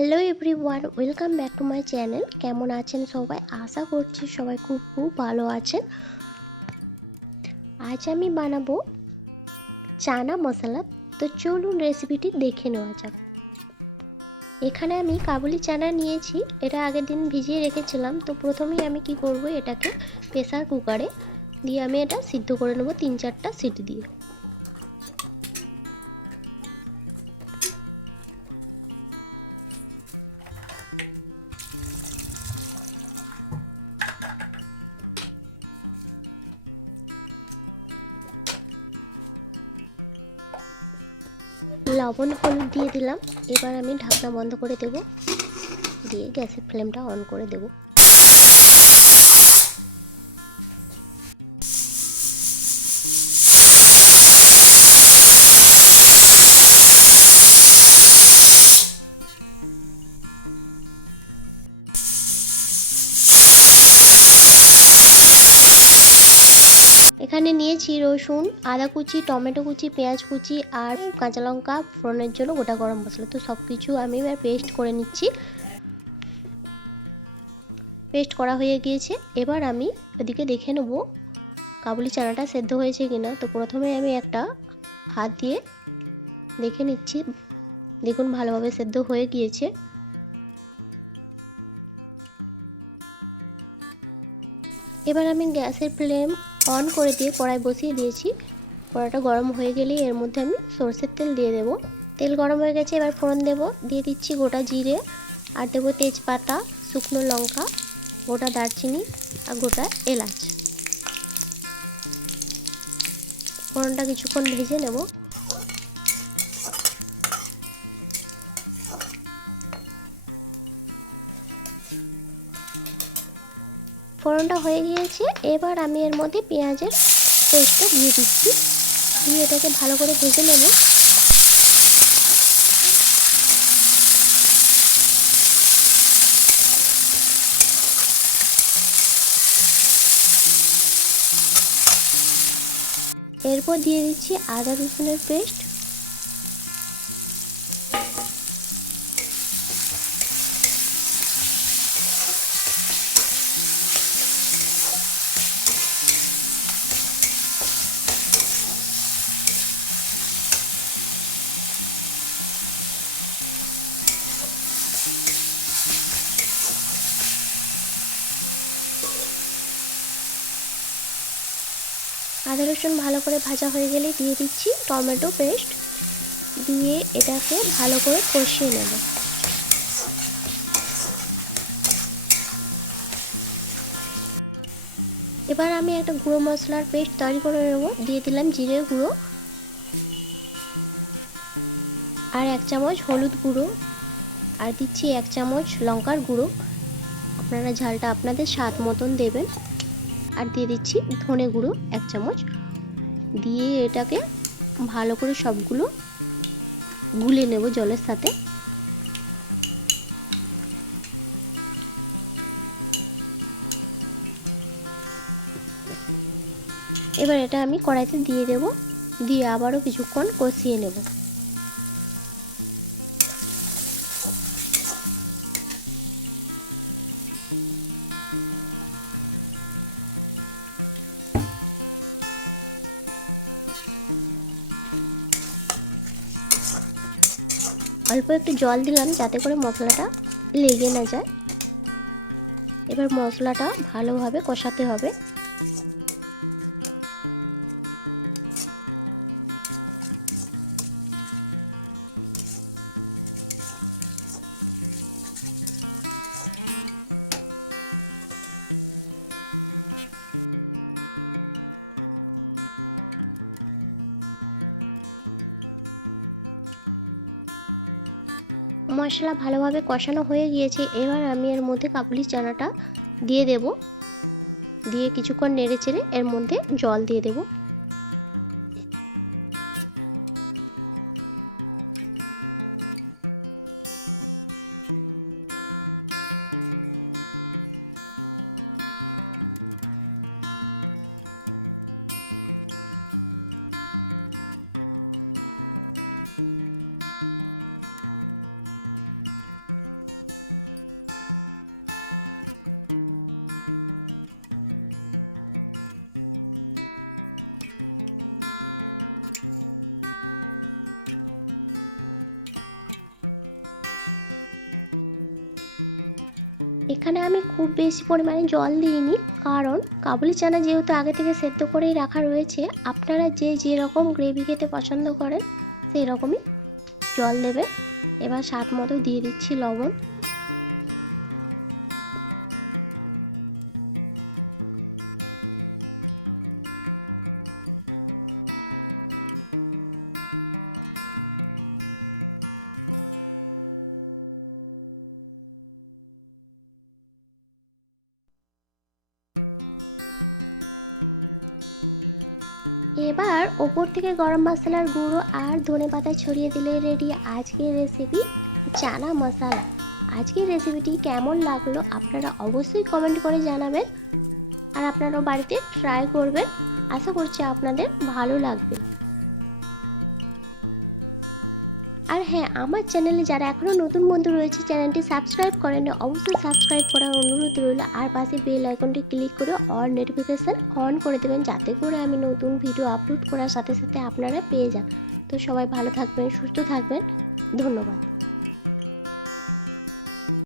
Hello everyone, welcome back to my channel. কেমন আছেন সবাই? আশা করছি সবাই খুব খুব ভালো আছেন। আজ আমি বানাবো চানা মশলা। তো চলুন রেসিপিটি দেখে নেওয়া যাক। এখানে আমি কাবুলি চানা নিয়েছি, এটা আগের দিন ভিজিয়ে রেখেছিলাম। তো প্রথমেই আমি কি করব, এটাকে প্রেসার কুকারে দিয়ে আমি এটা সিদ্ধ করে নেব 3-4টা সিটি দিয়ে। লবণ হলুদ দিয়ে দিলাম। এবার আমি ঢাকনা বন্ধ করে দেব, দিয়ে গ্যাসের ফ্লেমটা অন করে দেব। এখানে নিয়েছি রসুন, আদা কুচি, টমেটো কুচি, পেঁয়াজ কুচি আর কাঁচা লঙ্কা ফোড়নের জন্য গোটা গরম মশলা। তো সব কিছু আমি এবার পেস্ট করে নিচ্ছি। পেস্ট করা হয়ে গিয়েছে। এবার আমি এদিকে দেখে নেব কাবুলি চানাটা সেদ্ধ হয়েছে কিনা। তো প্রথমে আমি একটা হাত দিয়ে দেখে নিচ্ছি। দেখুন ভালোভাবে সেদ্ধ হয়ে গিয়েছে। এবার আমি গ্যাসের ফ্লেম অন করে দিয়ে কড়াই বসিয়ে দিয়েছি। কড়াইটা গরম হয়ে গেলেই এর মধ্যে আমি সরষের তেল দিয়ে দেব। তেল গরম হয়ে গেছে, এবার ফোড়ন দেব। দিয়ে দিচ্ছি গোটা জিরে, আর দেবো তেজপাতা, শুকনো লঙ্কা, গোটা দারচিনি আর গোটা এলাচ। ফোড়নটা কিছুক্ষণ ভেজে নেব। ফোড়নটা হয়ে গিয়েছে। এবার আমি এর মধ্যে পেঁয়াজের পেস্টটা দিয়ে দিচ্ছি, দিয়ে এটাকে ভালো করে ভেজে নেব। এরপর দিয়ে দিচ্ছি আদা রসুনের পেস্ট। আদা রসুন ভালো করে ভাজা হয়ে গেলে দিয়ে দিচ্ছি টমেটো পেস্ট, দিয়ে এটাকে ভালো করে কষিয়ে নেব। এবার আমি একটা গুঁড়ো মশলার পেস্ট তৈরি করে নেব। দিয়ে দিলাম জিরে গুঁড়ো, আর 1 চামচ হলুদ গুঁড়ো, আর দিচ্ছি 1 চামচ লঙ্কার গুঁড়ো। আপনারা ঝালটা আপনাদের স্বাদ মতন দেবেন। আর দিয়ে দিচ্ছি ধনে গুঁড়ো 1 চামচ। দিয়ে এটাকে ভালো করে সবগুলো গুলে নেব জলের সাথে। এবার এটা আমি কড়াইতে দিয়ে দেব, দিয়ে আবারও কিছুক্ষণ কষিয়ে নেব। অল্প একটু জল দিলাম যাতে করে মশলাটা লেগে না যায়। এবার মশলাটা ভালোভাবে কষাতে হবে। মশলা ভালোভাবে কষানো হয়ে গিয়েছে। এবার আমি এর মধ্যে কাবুলি চানাটা দিয়ে দেব, দিয়ে কিছুক্ষণ নেড়ে চেড়ে এর মধ্যে জল দিয়ে দেব। এখানে আমি খুব বেশি পরিমাণে জল দিইনি, কারণ কাবুলি চানা যেহেতু আগে থেকে সেদ্ধ করেই রাখা রয়েছে। আপনারা যে যেরকম গ্রেভি খেতে পছন্দ করেন সেই রকমই জল দেবেন। এবার স্বাদ মতো দিয়ে দিচ্ছি লবণ। এবার ওপর থেকে গরম মশলার গুঁড়ো আর ধনেপাতা ছড়িয়ে দিলে রেডি আজকের রেসিপি চানা মশলা। আজকের রেসিপিটি কেমন লাগলো আপনারা অবশ্যই কমেন্ট করে জানাবেন, আর আপনারাও বাড়িতে ট্রাই করবেন। আশা করছি আপনাদের ভালো লাগবে। আর হ্যাঁ, আমার চ্যানেলে যারা এখনও নতুন বন্ধু রয়েছে চ্যানেলটি সাবস্ক্রাইব করেন, অবশ্যই সাবস্ক্রাইব করার অনুরোধ রইল। আর পাশে বেল আইকনটি ক্লিক করে অল নোটিফিকেশান অন করে দেবেন, যাতে করে আমি নতুন ভিডিও আপলোড করার সাথে সাথে আপনারা পেয়ে যান। তো সবাই ভালো থাকবেন, সুস্থ থাকবেন। ধন্যবাদ।